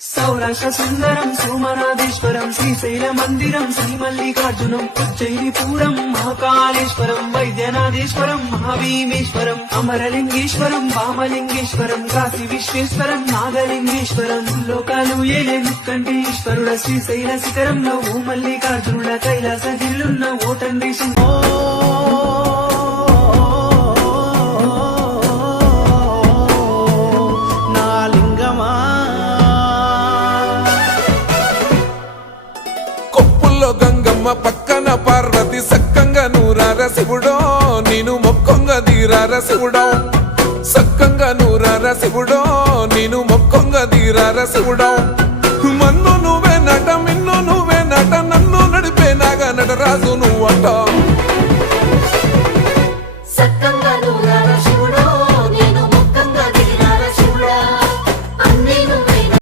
సౌరాష్ట్ర సుందరం సోమనాథేశ్వరం శ్రీశైల మందిరం శ్రీ మల్లికార్జునం ఉజ్జయినిపురం మహాకాళేశ్వరం వైద్యనాథేశ్వరం మహాభీమేశ్వరం అమరలింగేశ్వరం వామలింగేశ్వరం కాశీ విశ్వేశ్వరం నాగలింగేశ్వరం లోకాలు ఏలే ముక్కంటేశ్వరుడ శ్రీశైల శిఖరంలో ఓ మల్లికార్జునుడ కైలాస గిల్లున్న ఓ తండ్రి గంగమ్మ పక్కన పార్వతి సక్కంగా నూరార శివుడో నేను మొక్కొంగ దీరార శివుడో సక్కంగా నూరార శివుడో నేను మొక్కొంగ దీరార శివుడో మన్ను నువ్వే నట మిన్ను నువ్వే నట నన్ను నడిపే నాగ నటరాజు నువ్వంట